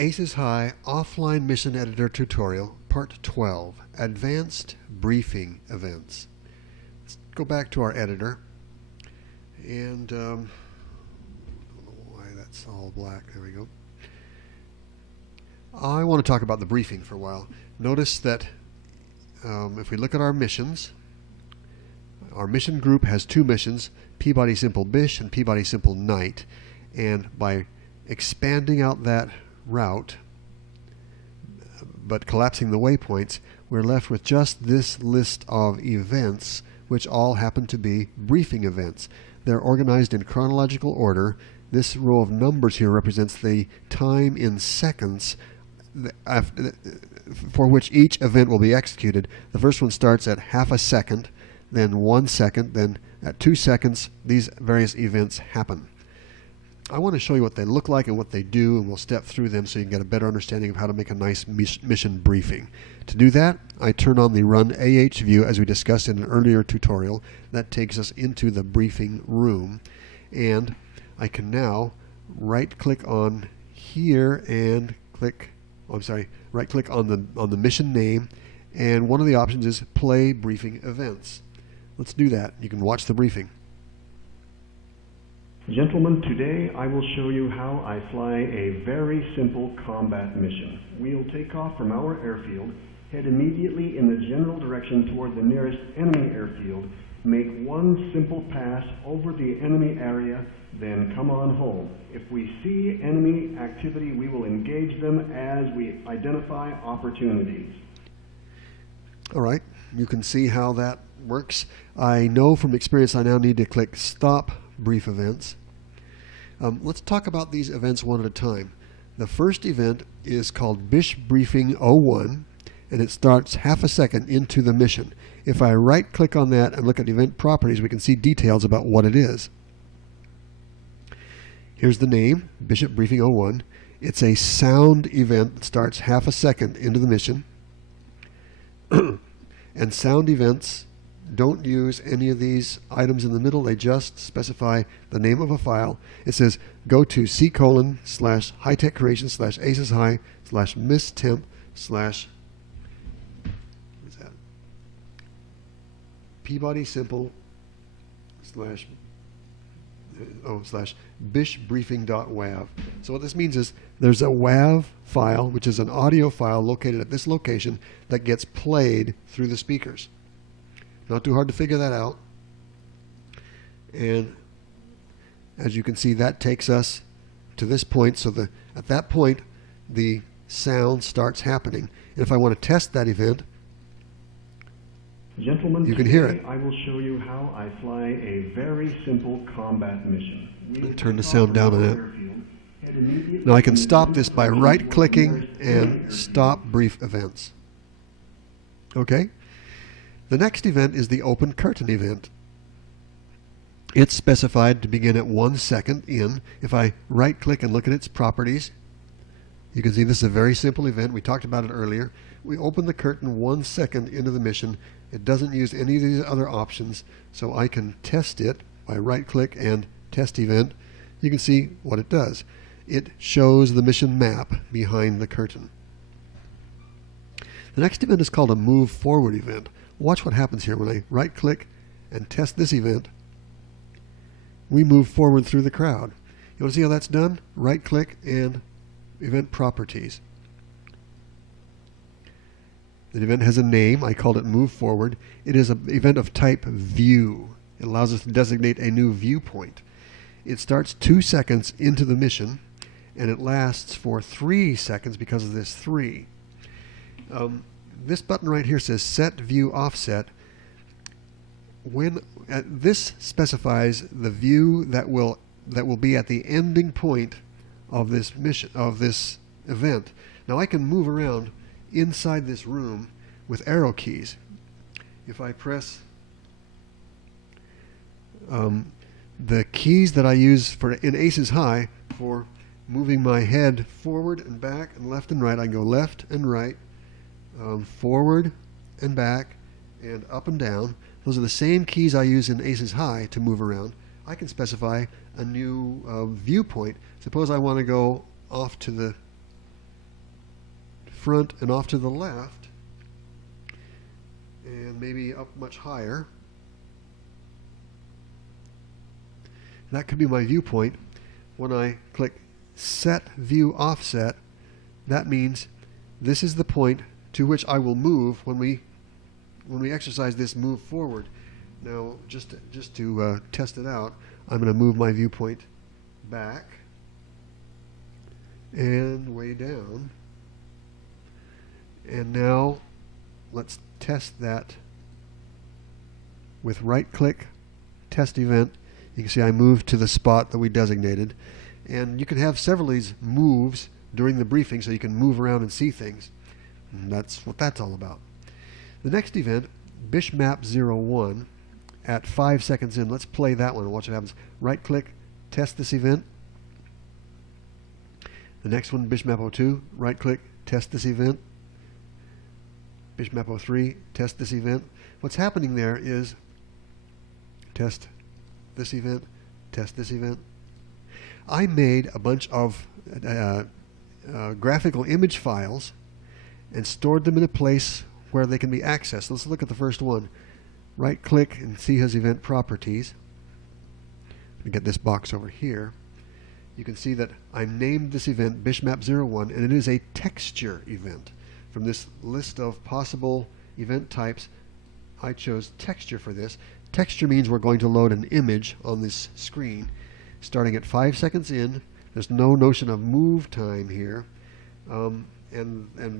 Aces High Offline Mission Editor Tutorial, Part 12, Advanced Briefing Events. Let's go back to our editor, and I don't know why that's all black. There we go. I want to talk about the briefing for a while. Notice that if we look at our missions, our mission group has two missions, Peabody Simple Bish and Peabody Simple Night, and by expanding out that route but collapsing the waypoints, we're left with just this list of events, which all happen to be briefing events. They're organized in chronological order. This row of numbers here represents the time in seconds for which each event will be executed. The first one starts at half a second, then 1 second, then at 2 seconds these various events happen. I want to show you what they look like and what they do, and we'll step through them so you can get a better understanding of how to make a nice mission briefing. To do that, I turn on the Run AH view as we discussed in an earlier tutorial. That takes us into the briefing room, and I can now right-click on here and right-click on the mission name, and one of the options is Play Briefing Events. Let's do that. You can watch the briefing. Gentlemen, today I will show you how I fly a very simple combat mission. We'll take off from our airfield, head immediately in the general direction toward the nearest enemy airfield, make one simple pass over the enemy area, then come on home. If we see enemy activity, we will engage them as we identify opportunities. All right, you can see how that works. I know from experience I now need to click Stop Brief Events. Let's talk about these events one at a time. The first event is called Bish Briefing 01, and it starts half a second into the mission. If I right click on that and look at event properties, we can see details about what it is. Here's the name, Bishop Briefing 01. It's a sound event that starts half a second into the mission. And sound events don't use any of these items in the middle. They just specify the name of a file. It says go to c:/high-tech-creation/aceshigh/misstemp/ Peabody Simple /bishbriefing.wav. So what this means is there's a WAV file, which is an audio file located at this location that gets played through the speakers. Not too hard to figure that out. And as you can see, that takes us to this point. So at that point, the sound starts happening. And if I want to test that event, gentlemen, you can hear it. I will show you how I fly a very simple combat mission. I'll turn the sound down on it. Now I can stop this by right-clicking and Stop Brief Events. Okay? The next event is the Open Curtain event. It's specified to begin at 1 second in. If I right-click and look at its properties, you can see this is a very simple event. We talked about it earlier. We open the curtain 1 second into the mission. It doesn't use any of these other options, so I can test it by right-click and Test Event. You can see what it does. It shows the mission map behind the curtain. The next event is called a Move Forward event. Watch what happens here when I right-click and test this event. We move forward through the crowd. You want to see how that's done? Right-click and Event Properties. The event has a name. I called it Move Forward. It is an event of type View. It allows us to designate a new viewpoint. It starts 2 seconds into the mission, and it lasts for 3 seconds because of this 3. This button right here says Set View Offset. This specifies the view that will be at the ending point of this mission, of this event. Now I can move around inside this room with arrow keys. If I press the keys that I use in Aces High for moving my head forward and back and left and right, I can go left and right, forward and back, and up and down. Those are the same keys I use in Aces High to move around. I can specify a new viewpoint. Suppose I want to go off to the front and off to the left, and maybe up much higher. That could be my viewpoint. When I click Set View Offset, that means this is the point to which I will move when we exercise this move forward. Now, just to test it out, I'm going to move my viewpoint back and way down. And now let's test that with right-click, Test Event. You can see I moved to the spot that we designated. And you can have several of these moves during the briefing so you can move around and see things. And that's what that's all about. The next event, Bishmap01, at 5 seconds in. Let's play that one and watch what happens. Right-click, test this event. The next one, Bishmap02, right-click, test this event. Bishmap03, test this event. What's happening there is test this event, test this event. I made a bunch of graphical image files and stored them in a place where they can be accessed. Let's look at the first one. Right click and see his event properties. Let me get this box over here. You can see that I named this event Bishmap01, and it is a texture event. From this list of possible event types, I chose texture for this. Texture means we're going to load an image on this screen starting at 5 seconds in. There's no notion of move time here, and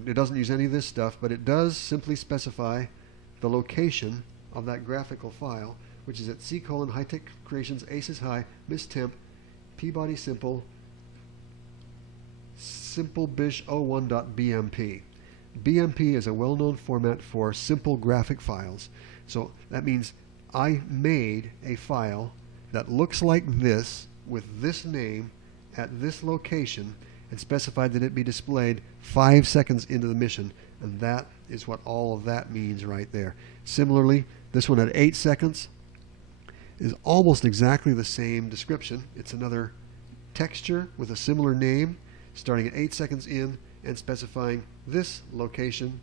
it doesn't use any of this stuff, but it does simply specify the location of that graphical file, which is at C:, High Tech Creations, Aces High, Miss Temp, Peabody Simple, simplebish01.bmp. BMP is a well-known format for simple graphic files. So that means I made a file that looks like this with this name at this location and specified that it be displayed 5 seconds into the mission, and that is what all of that means right there. Similarly, this one at 8 seconds is almost exactly the same description. It's another texture with a similar name starting at 8 seconds in and specifying this location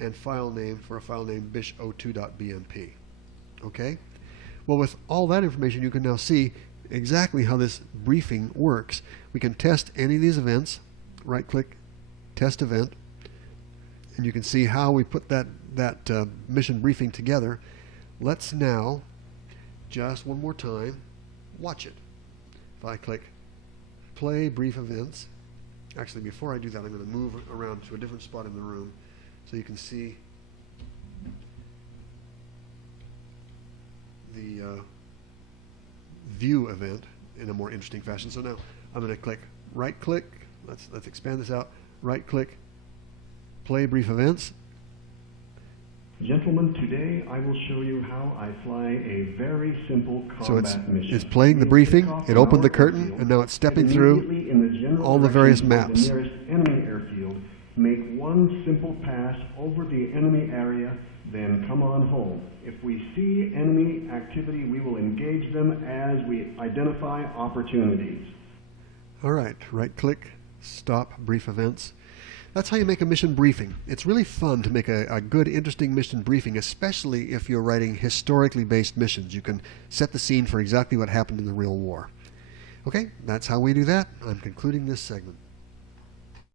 and file name for a file name bish02.bmp. Okay? Well, with all that information, you can now see exactly how this briefing works. We can test any of these events. Right-click, test event, and you can see how we put that mission briefing together. Let's now, just one more time, watch it. If I click play brief events, actually before I do that, I'm going to move around to a different spot in the room so you can see the view event in a more interesting fashion. So now I'm going to click right click. Let's expand this out. Right click, play brief events. Gentlemen, today I will show you how I fly a very simple combat mission. It's playing the briefing. It opened the curtain, and now it's stepping through all the various maps. The nearest enemy airfield. Make one simple pass over the enemy area, then come on home. If we see enemy activity, we will engage them as we identify opportunities. All right, right click, stop brief events. That's how you make a mission briefing. It's really fun to make a good, interesting mission briefing, especially if you're writing historically based missions. You can set the scene for exactly what happened in the real war. Okay, that's how we do that. I'm concluding this segment.